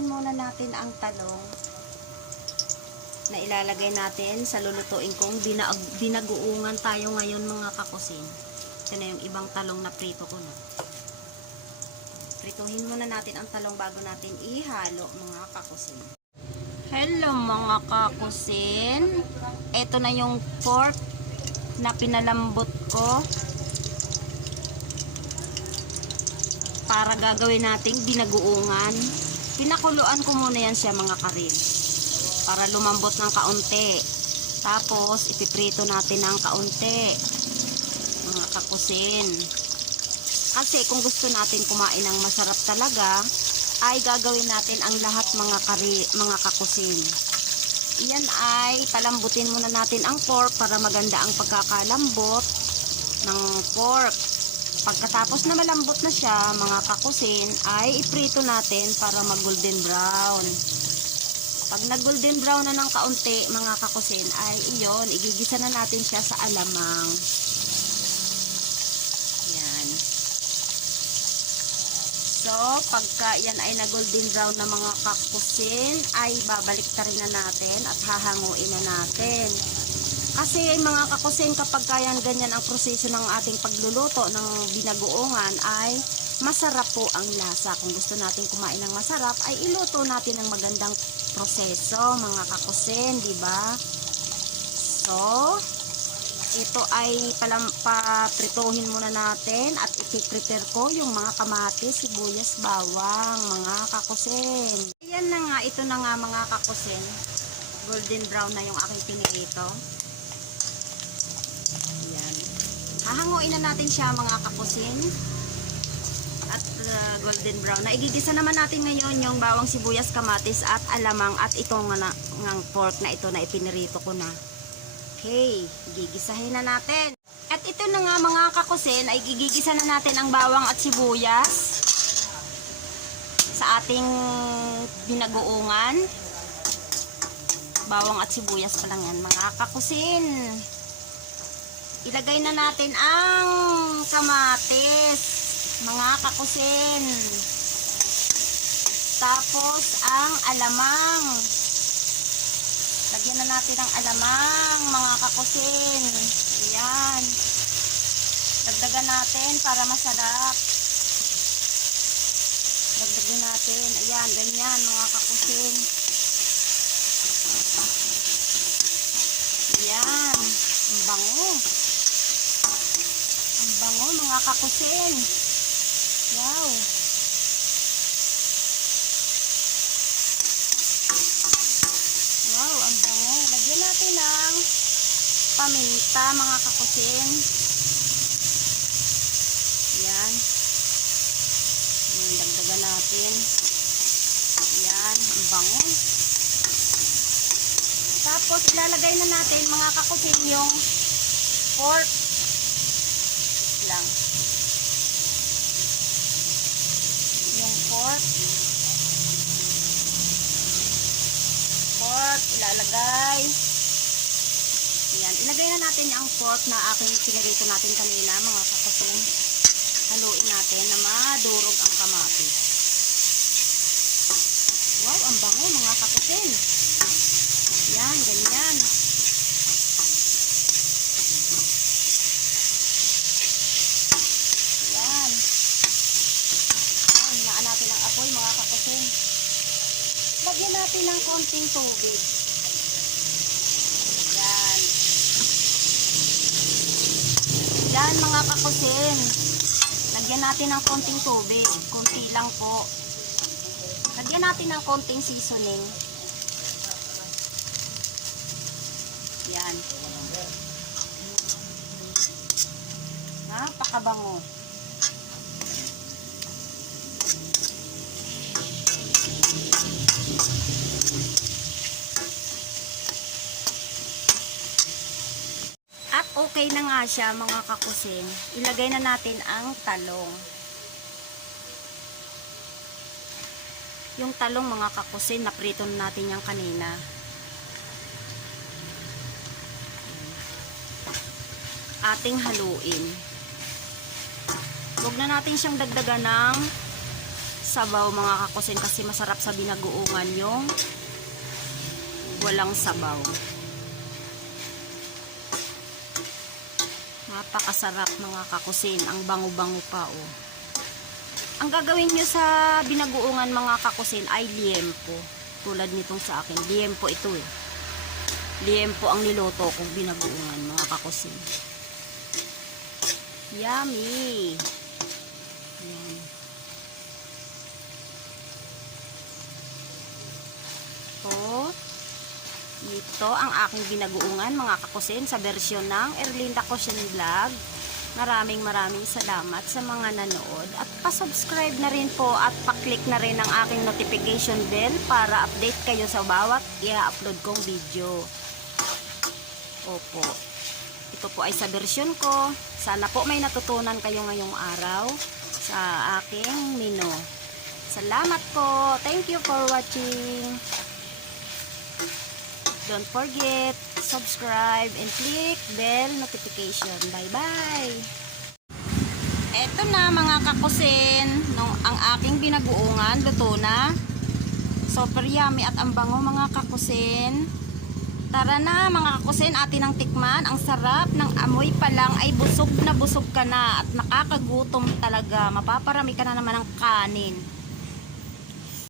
prituhin muna natin ang talong na ilalagay natin sa lulutuin kong dinaguungan tayo ngayon mga kakusin. Ito na yung ibang talong na prito ko na. Prituhin muna natin ang talong bago natin ihalo mga kakusin. Hello mga kakusin. Ito na yung pork na pinalambot ko para gagawin nating dinaguungan. Pinakuluan ko muna yan siya mga karin para lumambot ng kaunti. Tapos ipiprito natin ng kaunti mga kakusin. Kasi kung gusto natin kumain ng masarap talaga, ay gagawin natin ang lahat mga kakusin. Iyan ay palambutin muna natin ang pork para maganda ang pagkakalambot ng pork. Pagkatapos na malambot na siya mga kakusin, ay iprito natin para mag golden brown. Pag nag golden brown na ng kaunti mga kakusin, ay iyon, igigisa na natin siya sa alamang. Yan. So, pagka yan ay na golden brown na mga kakusin, ay babalik ta rin na natin at hahanguin na natin. Kasi mga kakusin, kapag kaya ganyan ang proseso ng ating pagluluto ng binagoongan, ay masarap po ang lasa. Kung gusto natin kumain ng masarap, ay iluto natin ng magandang proseso mga kakusin, di ba? So, ito ay paprituhin muna natin at ipiprepare ko yung mga kamatis, sibuyas, bawang, mga kakusin. Ayan na nga, ito na nga mga kakusin. Golden brown na yung aking pinirito. Ayan. Hahanguin na natin siya mga kakusin. At golden brown. Naigigisa naman natin ngayon yung bawang, sibuyas, kamatis at alamang at itong ng pork na ito na ipinirito ko na. Okay, gigisahin na natin. At ito na nga mga kakusin, ay gigigisa na natin ang bawang at sibuyas sa ating binagoongan. Bawang at sibuyas pa lang yan mga kakusin. Ilagay na natin ang kamatis mga kakusin. Tapos ang alamang. Lagyan na natin ang alamang mga kakusin. Ayan. Dagdagan natin para masarap. Dagdagan natin. Ayan, ganyan mga kakusin. Ayan. Ang bango. Ang bango mga kakusin. Wow. Wow, ang bango. Lagyan natin ng paminta mga kakusin. Yan. Yan, dagdagan natin. Yan, ang bango. Tapos ilalagay na natin mga kakusin yung pork lang. Yung pork ilalagay. Ayan, ilagay na natin ang pork na aking pinirito natin kanina mga kakusin. Haluin natin na madurog ang kamatis. Wow, ang bango mga kakusin. Ayan, ganyan. Ayan. Ayan, hinaan natin ang apoy mga kakusin. Lagyan natin ng konting tubig. Yan. Yan mga kakusin. Lagyan natin ng konting tubig. Konti lang po. Lagyan natin ng konting seasoning. Yan. Napakabango. At okay na nga siya mga kakusin. Ilagay na natin ang talong. Yung talong mga kakusin, naprito na natin yan kanina. Ating haluin. Huwag na natin siyang dagdagan ng sabaw mga kakusin, kasi masarap sa binagoongan yung walang sabaw. Napakasarap mga kakusin, ang bango-bango pa oh. Ang gagawin nyo sa binagoongan mga kakusin ay liempo. Tulad nitong sa akin, liempo ito eh. Liempo ang niluto kong binagoongan mga kakusin. Yummy! Yan. Ito ang aking binagoongan mga kakusin sa bersyon ng Erlinda Cochin Vlog. Maraming salamat sa mga nanood at pa-subscribe na rin po at pa-click na rin ang aking notification bell para update kayo sa bawat i-upload kong video. Opo. Ito po ay sa bersyon ko. Sana po may natutunan kayo ngayong araw sa aking menu. Salamat po. Thank you for watching. Don't forget, subscribe and click bell notification. Bye-bye! Eto na mga kakusin, ang aking binagoongan, luto na. Super yummy at ang bango mga kakusin. Tara na mga kakusin, atin ang tikman. Ang sarap ng amoy pa lang ay busog na busog ka na at nakakagutom talaga. Mapaparami ka na naman ng kanin.